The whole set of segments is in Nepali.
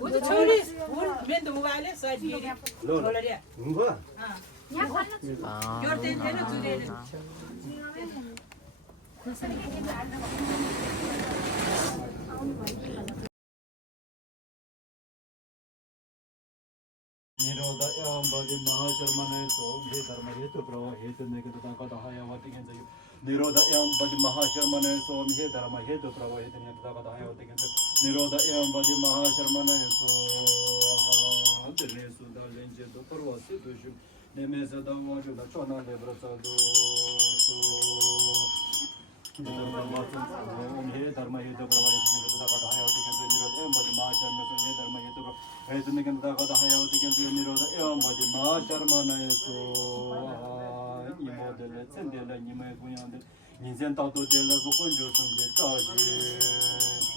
Bu da çöre. Ben de mübarek sadece yeri. Böyle. 뭔가? Gördüğün tane tüylerin. निरोध एवं बलि महाशर्मने तो हे धर्म हेतु प्रभु हेतु निगत कथाया वति के निरोध एवं बलि महाशर्मने तो हे धर्म हेतु प्रभु हेतु निगत कथाया वति के निरोध एवं बलि महाशर्मने तो दिने सुंदर लेंजे तो परवासी दुषु नेमे सदा मोजु द चोना ले ब्रसदु ओम हे धर्म हेतु प्रभु हेतु निगत कथाया वति के निरोध एवं बलि महाशर्मने तो हे धर्म हेतु हेतु निगत कथाया वति के निरोध एवं बलि महाशर्मने तो 이모들 챈데라 이모의 군양들 인생 따도 될라고 혼조 성제 따지 조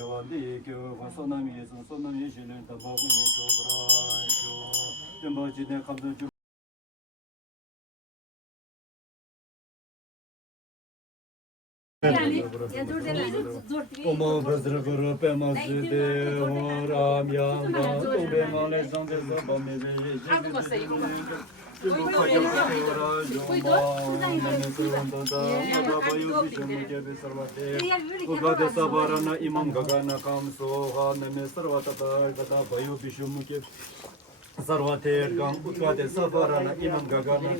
여와디 교과 소나미에서 소나미 신을 더 보고니 조브라죠 점버지네 감도 주 오모 버스르고로 빼마스데 호람양 도베만의 상대서 범미를 सर्वतेर्गं उत्पादे सफरना इमं गगना कंसो हानमे सर्वतता भयो विषमुनि सर्वतेर्गं उत्पादे सफरना इमं गगना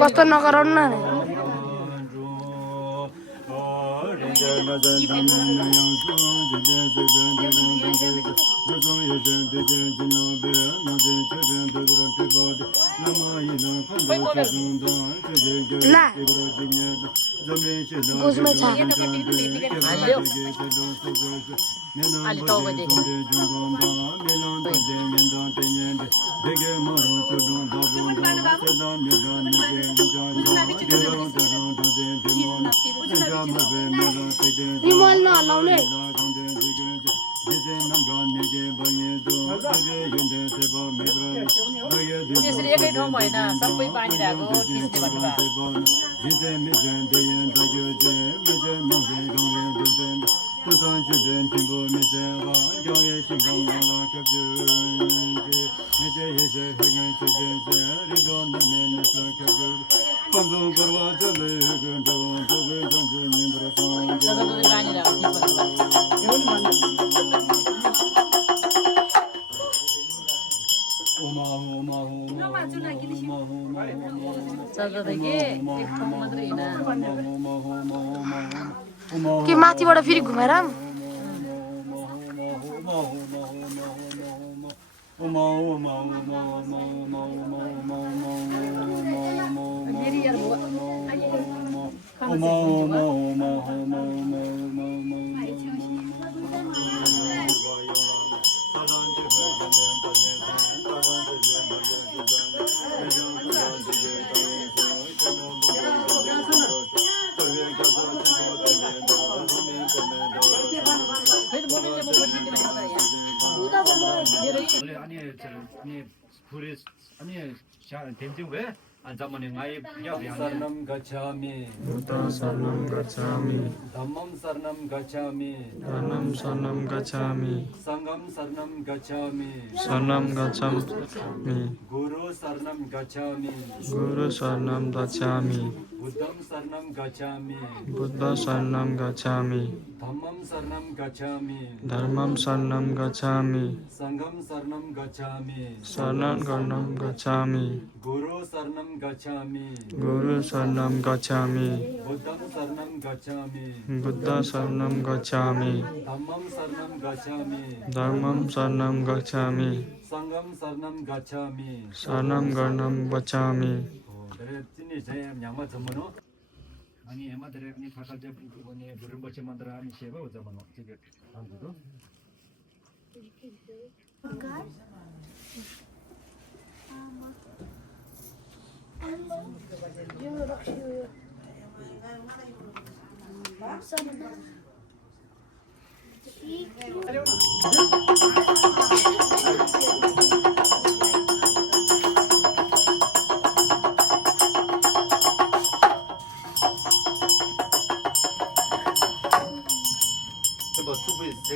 কষ্ট নকরন না Limon na laune. त्यसरी एकै ठाउँ भएन सबै पानी राखेको किस्ने कि माथिबाट फेरि घुमेर शरणं गच्छामि बुद्धं शरणं गच्छामि धम्मं शरणं गच्छामि शरणं शरणं गच्छामि संघं शरणं गच्छामि शरणं गच्छामि गुरु शरणं गच्छामि गुरु शरणं गच्छामि बुद्धं शरणं गच्छामि बुद्ध शरणं गच्छामि धम्मं शरणं गच्छामि धर्मं शरणं गच्छामि संघं शरणं गच्छामि शरणं गच्छामि गुरु शरणं गच्छामि गुरु शरणं गच्छामि बुद्धं शरणं गच्छामि बुद्ध शरणं गच्छामि धम्मं शरणं गच्छामि धर्मं शरणं गच्छामि संघं शरणं गच्छामि शरणं गच्छामि 그래 진이 제 양마 전문어 아니 에마들에 아니 가까제 이번에 물을 버치 만들어 아니 쉐바 오자마노 저게 한국도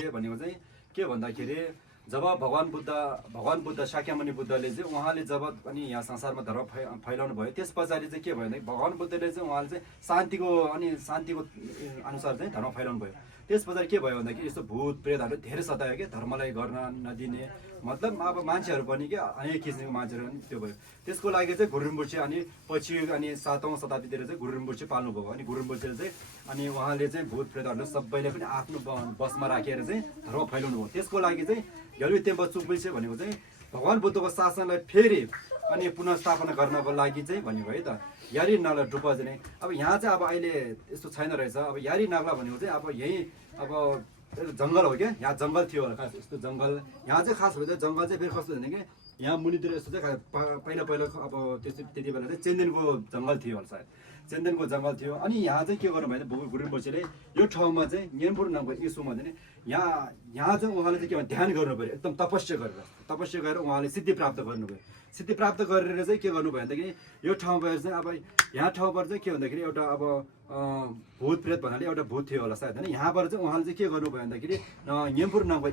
चाहिँ भनेको चाहिँ के भन्दाखेरि जब भगवान बुद्ध शाक्यमुनि बुद्धले चाहिँ उहाँले जब अनि यहाँ संसारमा धर्म फैलाउनु भयो त्यस पछाडि चाहिँ के भयो भने भगवान बुद्धले चाहिँ उहाँले चाहिँ शान्तिको अनुसार चाहिँ धर्म फैलाउनु भयो त्यस पछाडि के भयो भन्दाखेरि यस्तो भूत प्रेतहरू धेरै सतायो क्या धर्मलाई गर्न नदिने मतलब अब मान्छेहरू पनि के अनेक किसिमको मान्छेहरू पनि त्यो भयो त्यसको लागि चाहिँ गुरु रिम्पोछे अनि पछि अनि 7औं शताब्दीतिर चाहिँ गुरु रिम्पोछे पाल्नु भयो अनि गुरु रिम्पोछेले चाहिँ अनि उहाँले चाहिँ भूत प्रेतहरूलाई सबैले पनि आफ्नो बसमा राखेर चाहिँ धर्म फैलाउनु भयो त्यसको लागि चाहिँ ग्याल्वे टेम्पा चुक्पैछे भनेको चाहिँ भगवान बुद्धको शासनलाई फेरि अनि पुनर्स्थापना गर्नको लागि चाहिँ भनेको है त यारी नागला डुब्बा चाहिँ अब यहाँ चाहिँ अब अहिले यस्तो छैन रहेछ अब यारी नागला भनेको चाहिँ अब यहीँ अब जङ्गल हो क्या यहाँ जङ्गल थियो होला खास यस्तो जङ्गल यहाँ चाहिँ खास हो जङ्गल चाहिँ फेरि कस्तो भने कि यहाँ मुनितिर यस्तो चाहिँ पहिला अब त्यति बेला चाहिँ चेन्देनको जङ्गल थियो होला सायद चेन्देनको जङ्गल थियो अनि यहाँ चाहिँ के गर्नु भयो गुरु रिम्पोछेले यो ठाउँमा चाहिँ न्यनपुर नामको इस्युमा चाहिँ यहाँ चाहिँ उहाँले चाहिँ के भन्छ ध्यान गर्नु पऱ्यो एकदम तपस्या गरेर उहाँले सिद्धि प्राप्त गर्नुभयो सिद्धि प्राप्त गरेर चाहिँ के गर्नुभयो भन्दाखेरि यो ठाउँबाट चाहिँ अब यहाँ ठाउँबाट चाहिँ के भन्दाखेरि एउटा अब भूत प्रेत भन्नाले एउटा भूत थियो होला सायद होइन यहाँबाट चाहिँ उहाँले चाहिँ के गर्नुभयो भन्दाखेरि न्यनपुर नामको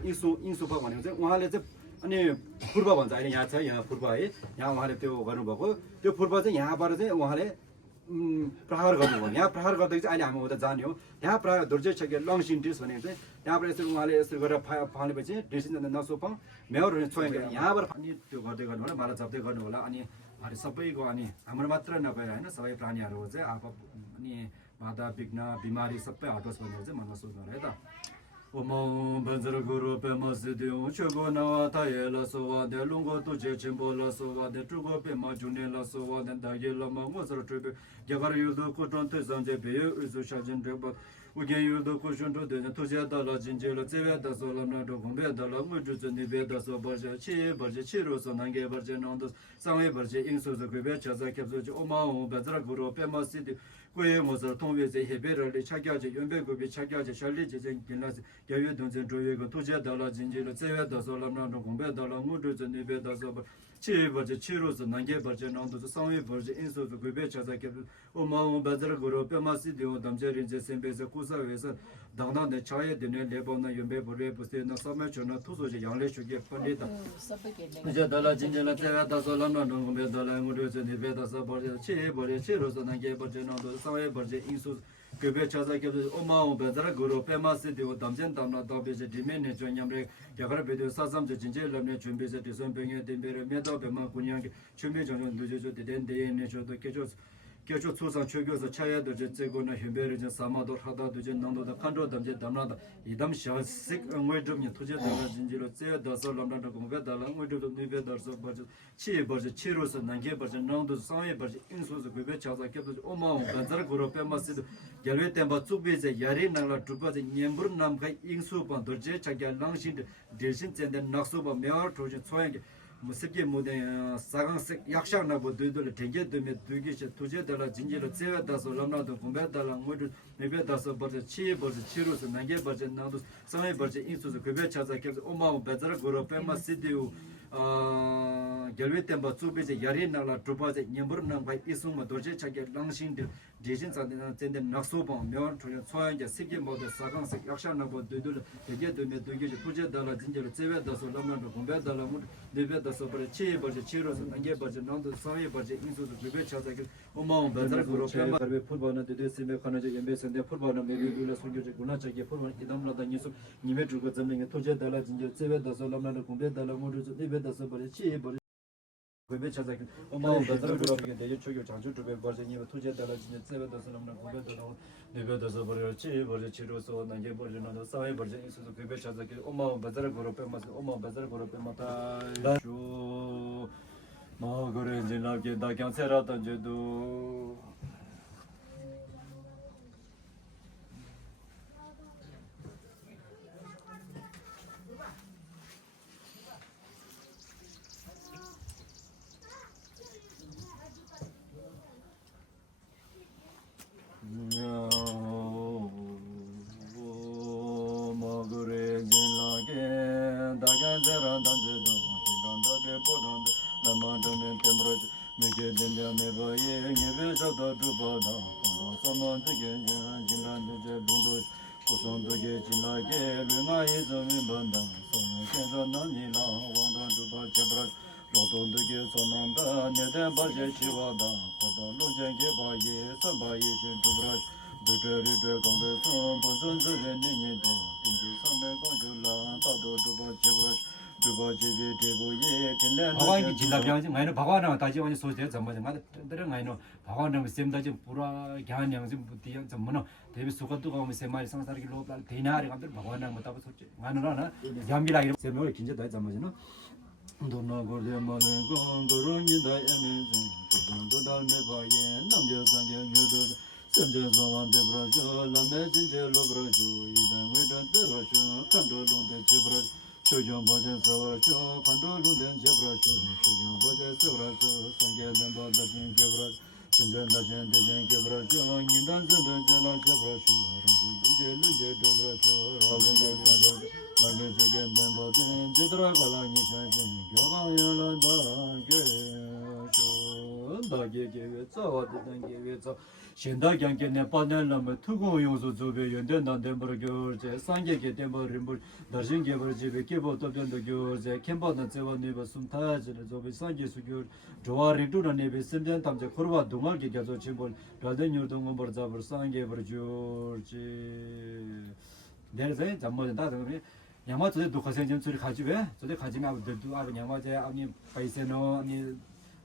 इन्सुपा भनेको चाहिँ उहाँले चाहिँ अनि पूर्व भन्छ अहिले यहाँ छ यहाँ पूर्व है यहाँ उहाँले त्यो गर्नुभएको त्यो पूर्व चाहिँ यहाँबाट चाहिँ उहाँले प्रहार गर्नुभयो यहाँ प्रहार गर्दाखेरि चाहिँ अहिले हामी उता जाने हो त्यहाँ प्रहार दुर्जय छ कि लङ सिन्टिस भनेको चाहिँ त्यहाँबाट यसरी उहाँले यसरी गरेर फालेपछि ड्रेसिङ नसोपाउँ म्याउर छोएँ यहाँबाट अनि त्यो गर्दै गर्नु होला माला जप्दै गर्नु होला अनि सबैको अनि हाम्रो मात्र नभएर होइन सबै प्राणीहरू चाहिँ अनि बाधा विघ्न बिमारी सबै हटोस् भनेर चाहिँ मनमा सोच्नु होला है त ओम बजर गुरु पे मस्जिदे उचगो नवा ताये लसवा दे लुंगो तुझे चिंबो लसवा दे टुगो पे मजुने लसवा दे दागे लमा मोसर टुबे जगर युदो कुटन ते जंजे बे उजो शाजन रे ब उगे युदो कुजन तो दे तुझे दला जिंजे ल जेवे द सोला न दो गुंबे दला मुजु जने बे द सो बजे छिरो सो नंगे बजे नंदो सावे बजे इंसो जो बे छजा केबो जो ओमा बजर गुरु पे मस्जिदे कोई मोसर तोंबे जे हेबेरले छग्याजे योबे गोबे छग्याजे शल्ले जे गिनला यावे दोंजे जोयेगो तुझे दला जिंजे ल जेवे द सोला न दो गुंबे दला मुजु जने बे द सो बजे छिरो सो नंगे बजे नंदो सावे बजे इंसो जो गोबे छजा केबो ओमा बजर गुरु पे मस्जिदे दमजे रिजे सेंबे जे कुसा वेस दाना ने छाये दिने लेबोना योबे बोरे पुसे न समय छन तुजो जे यांले शुगे पले द तुझे दला जिंजे ल जेवे द सोला न दो गुंबे दला मुजु जने बे द सो बजे छिरो सो नंगे बजे नंदो सावे बजे इंसो गोबे छजा केबो ओमा बजर गुरु पे मस्जिदे दमजेन दमना दबे जे दिमे ने जोन्यामरे यागर बेदो सासम जे जिंजे लमने जुम्बे जे दिसन बेंगे दिमेरे मेदा बेमा कुन्यांगे जुम्बे जोन दुजे जो देन दे ने जो तो KJo 초상 최교서 차야도 제고나 힘베르 제 사마도 하다도 제 남도다 칸도 담제 담나다 이담 샤식 응외좀이 토제 담나 진지로 제 다서 람나도 공베 달랑 외도 니베 다서 버지 치 버지 치로서 난게 버지 나도 상에 버지 인소서 그베 차자 께도 오마오 간자르 그룹에 마시도 gelwe temba tsukbeje yari nangla drupaje nyembur namkai ingsupa dorje chagya langshin deshin tsende naksuba mewa troje tsoyange musibge moden sagang yakshak nabo doidole tenge dome dugishe tuje dala jinjelo tsewa daso lamna do kumbe dala ngodu nebe daso barje chi barje chiru se nange barje nadu samay barje insuzo kube chaza kebze omao bezara goro pema sidiu gelwe temba tsukbeje yari nangla drupaje nyembur namkai isuma dorje chagya langshin deshin tsende naksuba mewa troje tsoyange sibge moden sagang yakshak nabo doidole tenge dome dugishe tuje dala jinjelo tsewa daso lamna do kumbe dala ngodu nebe daso barje chi barje chiru se nange barje nadu samay barje insuzo kube chaza kebze omao bezara goro pema karbe fulbana dede sime khanaje yembe sende fulbana mebi bula sungyoje guna chage fulbana idamla da nisu nime drugo zamlinge toje dala jinje tsebe daso lamna kumbe dala modu nebe daso barje chi barje kube chaza kebze omao bezara goro pema deje chogyo changju drugo barje nebe toje dala jinje tsebe daso lamna kumbe dala nebe daso barje chi barje chiru so nange barje nadu samay barje insuzo kube chaza kebze omao bezara goro pema omao bezara goro pema ta shu ma gore jinla ke da kyan sera ta jedu 우선도게 진나게 르나이 점이 번다 손에 견자 남이라 왕다 두바 제브라 로돈도게 손난다 내대 바제 치와다 고다 로쟁게 바예 서바예 신두브라 드드르드 강베톤 본선즈베 니니도 딩기 상베 공줄라 따도 두바 제브라 두바 제베 데보예 켄란 바과인기 진라병지 마이너 바과나 다지 완전 소제 전번에 맞아 들은 마이너 바과는 셈다지 부라 갸냥 좀 부디야 전문어 데비 수가도 가면 세마리 상사르기 로발 데나리 감들 바과나 뭐 답을 소제 마누라나 잠비라 이런 세모를 긴제 다 잠마지노 도나 고르데 말고 고르니다 에메진 도도 달메 바예 남여 산제 뉴도 선제 소완데 브라조 라메진제 로브라조 이단 외단 들어죠 간도론데 제브라 조정 버전 서버죠 간도론데 제브라죠 조정 버전 서버죠 성계는 버든 제브라 선전다전 대전 제브라죠 인단 선전 전라 제브라죠 이제 제브라죠 라본데 사죠 라게 저게는 버든 제드라 갈라니 샤신 겨가열란다 게죠 다게게 자와든 게게서 신다 경계네 빠넬라면 투고 용수 조배 연된단 덴버교제 상계게 덴버림불 다신게 버지베 케보도 변도교제 캠바는 제원네버 숨타지는 조배 상계 수교 조아리두라네베 심전 탐제 코르바 동아게 겨서 침볼 라데뉴동은 버자버 상계 버조지 내려서 잠모는 다들 야마토데 독하센 전술이 가지베 저데 가지면 아버들도 아버 야마제 아니 파이세노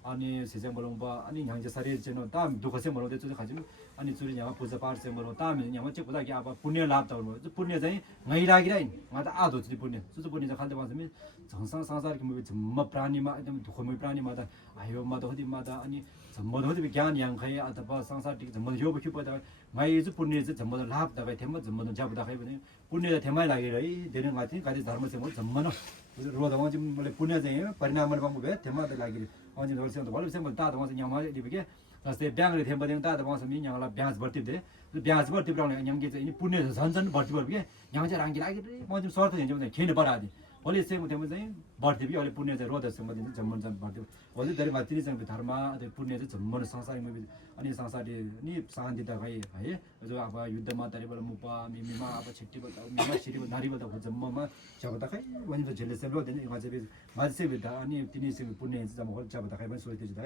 아니 세상 벌ong바 아니 양제 살이 제노 다음 독하세 뭐로 되죠 가지면 아니 줄이 야마 보자 파르세 뭐로 다음에 야마 찍보다 게 아바 분열 랍다 뭐 분열자이 nga이라기라 마다 아도 지 분열 수수 분열 갈때 봤으면 정상 상사르기 뭐 전마 프라니마 좀 독하면 프라니마다 아요마다 어디마다 아니 전마 어디 ଜ୍ଞ안 양카에 아다바 상사르기 전마 요버 큐바다 nga이즈 분열즈 전마 랍다가 대마 전마 잡다 해보니 분열에 대마 라기라 되는 것 같은 가지 ධර්ම 세모 전마노 로다원 좀 원래 분열자이 परिणाम을 방법에 대마다 라기리 언제 놀생도 원래 생물 다 동서 냥마 리비게 라스테 병을 템버딩 다 동서 민냥라 병스 버티데 병스 버티브랑 냥게 이 분에서 선선 버티버게 냥자랑 기라기 뭐좀 서터 연주네 걔네 봐라디 원래 생물 되면 버티비 원래 분에서 로다서 뭐든 전문 전 버티 원래 다른 마트리 생물 ධර්마 분에서 전문 상사리 뭐 아니 상사리 니 상한디다 가이 아예 저 아바 유द्ध마다리 벌 무파 미미마 아바 쳇티고 미마 시리고 나리보다 그 전마마 저거다 가이 완전 젤레셀로 되는 이마제비 마세비다 아니 티니스 분에서 좀 홀잡다 가이 소리 되지다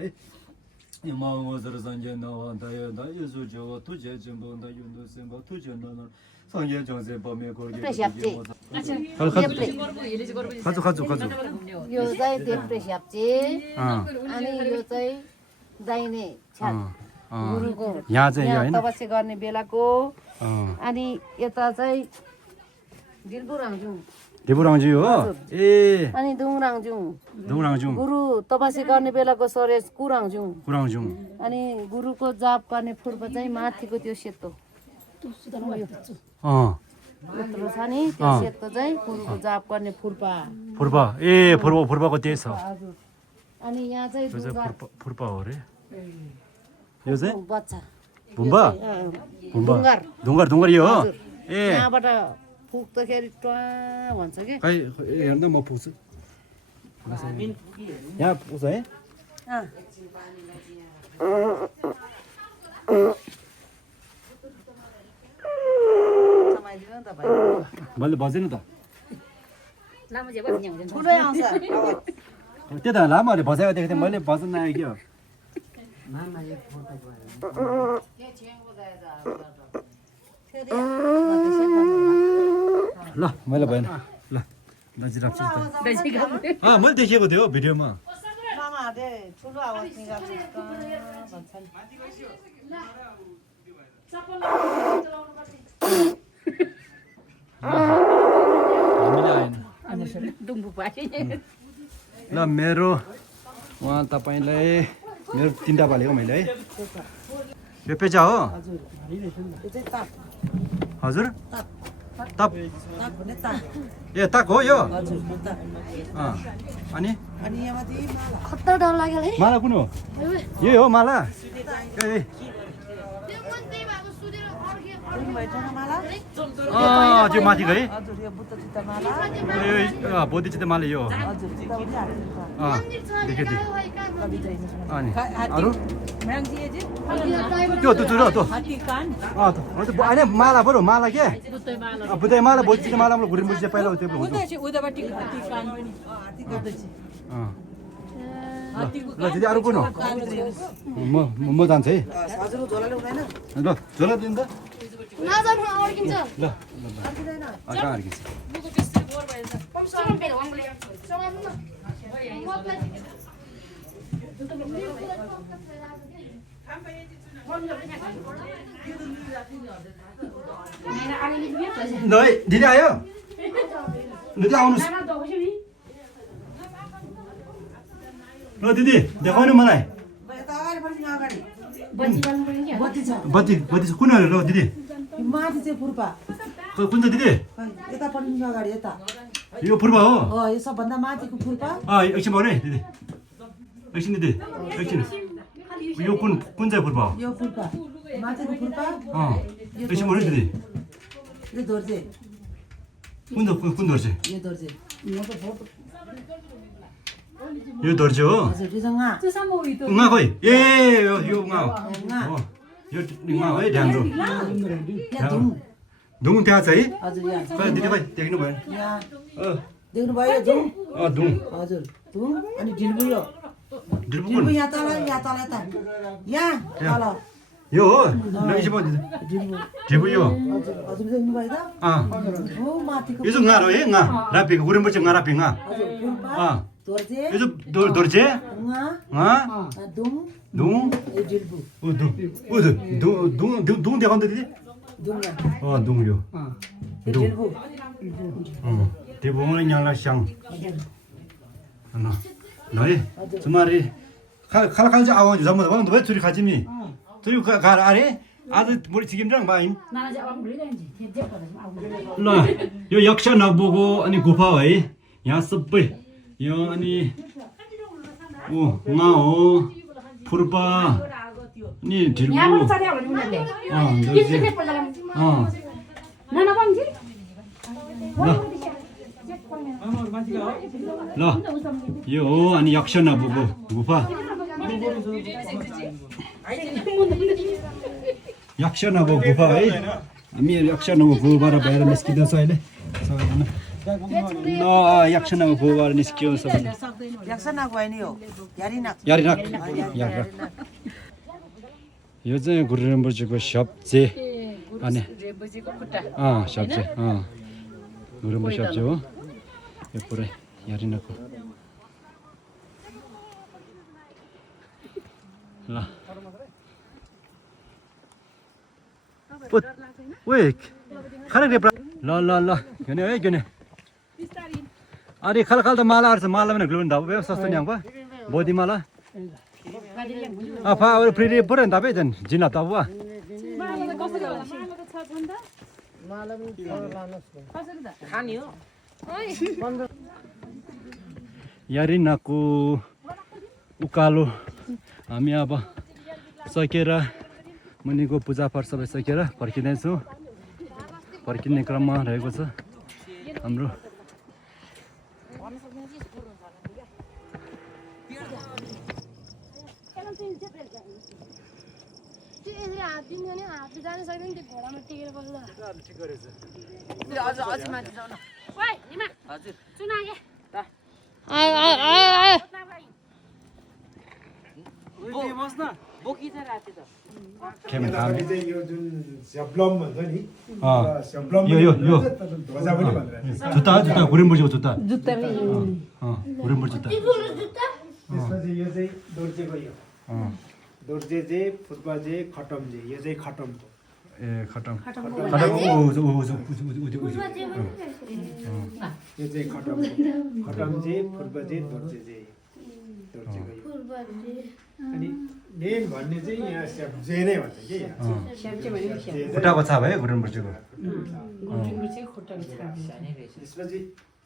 이마오서서 산제노 다요다 유수조 투제 전부다 윤도sembo 투제노 성계 정세 범에 거기 가져 यो चाहिँ देप्रेस्याप्चे अनि यो चाहिँ दाहिने छात गुरुको यहाँ चाहिँ यो हैन तपस्या गर्ने बेलाको अनि यता चाहिँ दिलबुराङजुङ देबुराङजी हो ए अनि दुङराङजुङ दुङराङजुङ गुरु तपस्या गर्ने बेलाको सरेस कुराङजुङ कुराङजुङ अनि गुरुको जाप गर्ने फुर्पा चाहिँ माथिको त्यो सेतो यत्रो छ नि त्यो सेतो चाहिँ गुरुको जाप गर्ने फुर्पा फुर्पा ए फुर्पाको त्यही छ हजुर अनि यहाँ चाहिँ फुर्पा हो रे यो चाहिँ बच्चा भुम्बा ढुङ्गार ढुङ्गार यो हो ए यहाँबाट पुग्दाखेरि ट्वा भन्छ कि खै हेर्दा म पुग्छु यहाँ पुग्छ है समाइदिनु नि तपाईँ मैले बजेन त ठुलै आउँछ त्यो त लामोले बजाएको देखेको थिएँ मैले बजाउन आएँ क्या ल मैले भएन ल नजिराख्छु मैले देखेको थियो भिडियोमा मामाहरूले ठुलो आवाज निकाल्छ भन्छन् हामीले आएन ल मेरो उहाँ तपाईँलाई मेरो 3टा पालेको मैले है यो पेचा हो हजुर ताप ए ताक हो यो अनि खत्तर डर लाग्यो है माला कुन हो यही हो माला माला त्यो माथि गए हजुर यो बुद्ध चित्त माला बोधी चित्त माले यो हजुर चित्त पनि हालेको देखे कविता हेर्नुहोस् अनि अरू म्याङ्जी एजी त्यो त्यो हात्ती कान होइन माला बरु माला के बुद्धै माला बोधी चित्त माला घुरी मुर्ची पहिला त्यो उदैछि उदैबाट हात्ती कान पनि उदैछि ल दिदी अरू कुन हो म जान्छु है हजुर झोलाले हुँदैन ल झोला दिनु त नजानु अड्किन्छ ल कहाँ अर्किन्छ ल है दिदी आयो दिदी आउनुहोस् ल दिदी देखाउनु मलाई यता अगाडि फर्किनु अगाडि बत्ती छ बत्ती बत्ती कुन हो ल दिदी माथि चाहिँ फुर्पा कुन चाहिँ दिदी यता फर्किनु अगाडि यता यो फुर्पा हो यो सबभन्दा माथिको फुर्पा एकछिन भयो है दिदी एकछिन दिदी एकछिन यो कुन चाहिँ फुर्पा हो यो फुर्पा माथिको फुर्पा एकछिन भयो दिदी यो दोर्जे कुन दर्जे यो दोर्जे यो दर्जे हो हजुर त्यो सँग उहाँ खोइ ए यो उहाँ हो यो उहाँ हो है ढ्याङ्ग्रो धुङ त्यहाँ छ है हजुर यहाँ खै दिदी खै देख्नु भयो यहाँ देख्नुभयो यो धुङ धुङ हजुर धुङ अनि ढिल्बु यो ढिल्बु ढिल्बु कुन यहाँ तल यता यहाँ तल यो हो ल एकछिन भयो दिदी ढिल्बु ढिल्बु यो हजुर हजुर देख्नुभयो त हो माथिको यो चाहिँ ङारो है ङा रापी गुरुम्बो चाहिँ ङा रापी ङा हजुर फुर्पा दोर्जे यो चाहिँ दर्जे ङा धुङ धुङ यो ढिल्बु धुङ देखाउनु त दिदी धुङ धुङ यो यो ढिल्बु ढिल्बु मलाई यहाँलाई स्याङ ल है तुम्हारी खाल चाहिँ आवाज जम्मा त भन्नु भयो चुरी खाचिमी चुरी खाएर अरे आज मुरी सिकिम र बाइन ल यो यक्ष नगबोको अनि गुफा हो है यहाँ सबै यो अनि ङा हो फुर्पा अनि ढिल्बु ल यो हो अनि यक्ष नगबोको गुफा यक्ष नगबो गुफा है हामी यक्ष नगबो गुफाबाट बाहिर निस्किँदैछ अहिले सबैजना ल यक्ष नगबो गुफाबाट निस्कियो सबैजना यक्ष नाग होइन यो यारिनाग यारिनाग यो चाहिँ गुरु रिम्पोछेको सब्जे अनि सब्जे गुरु रिम्पो सब्जे हो यो पुरै यारिनागको ल ओए खाने रे ल ल ल गने है गने अरे खाल खाल त माला अर्छ माला पनि ग्लोन दाउ बे सस्तो नि आउँछ बोदी माला फा अरु फ्री पुरै दाबे जन जिना त वा यारिनाको उकालो हामी अब सकेर मुनिको पूजापाठ सबै सकेर फर्किँदैछौँ फर्किने क्रममा रहेको छ हाम्रो यो जुन स्याब्लम भन्छ नि यो ध्वजा पनि भन्छ जुत्ता जुत्ता गुरिम्बुर्चीको जुत्ता गुरिम्बुर जुत्ता त्यसपछि यो चाहिँ दोर्जेको यो दोर्जे चाहिँ फुटबल चाहिँ खटम यो चाहिँ खटमको ए खटम यो चाहिँ खटम खटम चाहिँ फुटबल चाहिँ दोर्जे दोर्जेको अनि मेन भन्ने चाहिँ यहाँ स्याब्जे नै भन्छ कि खुट्टाको छाप है गुरिम्बुर्चीको त्यसपछि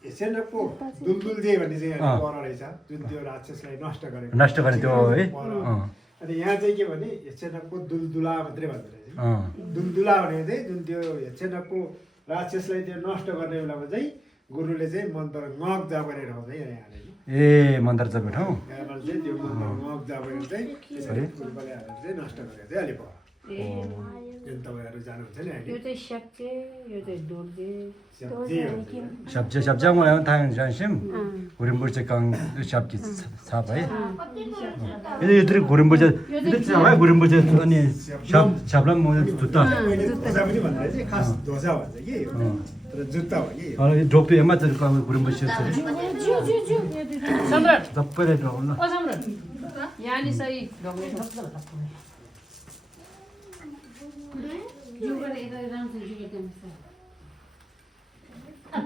हेसेन्डको दुलदुल जे भन्ने चाहिँ पर रहेछ जुन त्यो राक्षसलाई नष्ट गर्ने त्यो है अनि यहाँ चाहिँ के भने हेचेनकको दुलदुला मात्रै भन्दो रहेछ अँ दुलदुला भनेको चाहिँ जुन त्यो हेचेनकको राक्षसलाई त्यो नष्ट गर्ने बेलामा चाहिँ गुरुले चाहिँ मन्त्र ngक जाबरेर आउँछ यहाँ हालेर ए मन्त्र जपेट हौ यहाँबाट चाहिँ त्यो मन्त्र ngक जाबरेर चाहिँ त्यसरी गुरुले हालेर चाहिँ नष्ट गरेर चाहिँ अलि भयो जुन तपाईँहरू जानुहुन्छ नि यो चाहिँ स्याप्चे यो चाहिँ डोर्जे 샵제 샵장을 타는 잔심 고림벌제 강 샵기 사바이 얘들이 고림벌제 이들 사바이 고림벌제 아니 샵 샵람 뭐 좋다 दोसा पनि भन्दा चाहिँ खास दोसा भन्छ कि यो तर जुत्ता हो कि यो 아 좁도 에마저 강 고림벌제 सम्राट 잡벌에 들어올라 ओ सम्राट यहाँ नि सही ढोग्ने यो गरेर यता राम्रो छ यो गर्नु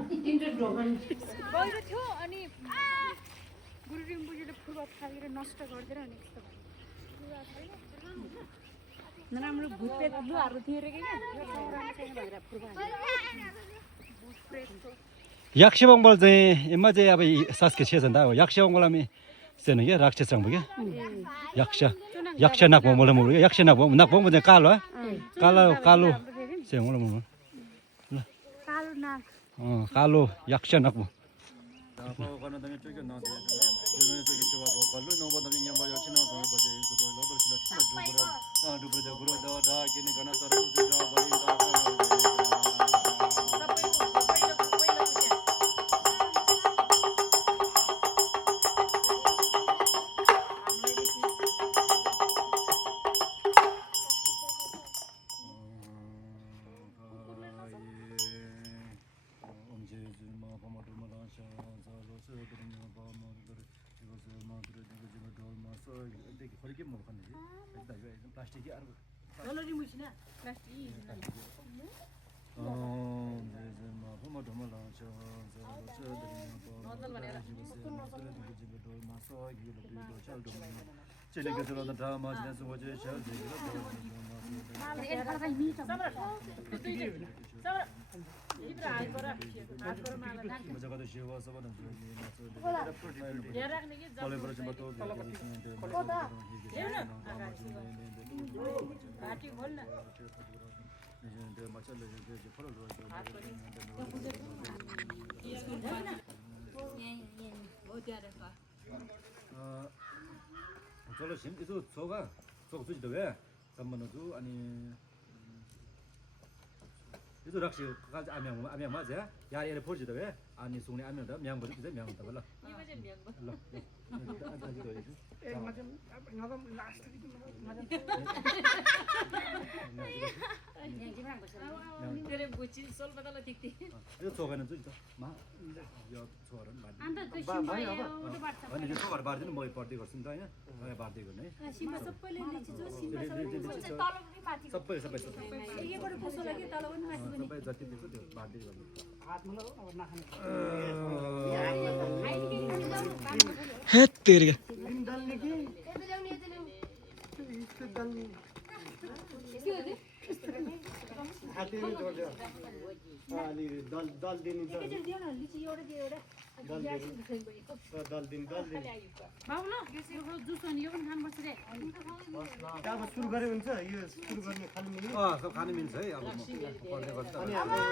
तिनवटा ढोग्ने गहिरो थियो अनि गुरु रिम्बुजीले फुर्बा फालेर नष्ट गरिदिएर अनि यस्तो भयो नराम्रो भूत प्रेत लुहरू थियो रे के भनेर फुर्बा 약시방벌 चाहिँ एमा चाहिँ अब सासके छ नि त 약시방벌함이 세는 게 राक्षससँग भयो 약시 약시 नाक मोले मोले 약시 नाक मोले कालो कालो कालो से मोले मोले कालो नाग कालो 약시 नाक चलो SIM itu soga sok tu 왜 samman tu ani itu rakshi ka amyang ma ja ya ere porji 왜 ani sungni amyang da myang bari myang da bala iba je myang ba तेरे बुच्ची सोल बदला दिखती ये सोगन जुल मा यो छोरन बाद अन्त त्यो सिम्बा उठो बाट्छ अनि यो छोर बार्दिन म पर्दै गर्छु नि त हैन म बार्दै गर्ने सिम्बा सबैले लिछि जो सिम्बा सबै तल पनि माथि सबै एकबाट पोसो लागि तल पनि माथि पनि सबै जति दिन्छ त्यो बार्दै गर्ने हातमा अब नखाने हे तेरे दलले के दलले हातले जोड्यो अनि दल दिनु त दियो न लिछि एउटा दियो एउटा दल दिन बाबु ल यो जुस अनि यो पनि खानु पर्छ रे अब सुरु गरे हुन्छ यो सुरु गर्ने खानु मिल्यो सब खानु मिल्छ है अब म पर्ने गर्छ अनि हाम्रो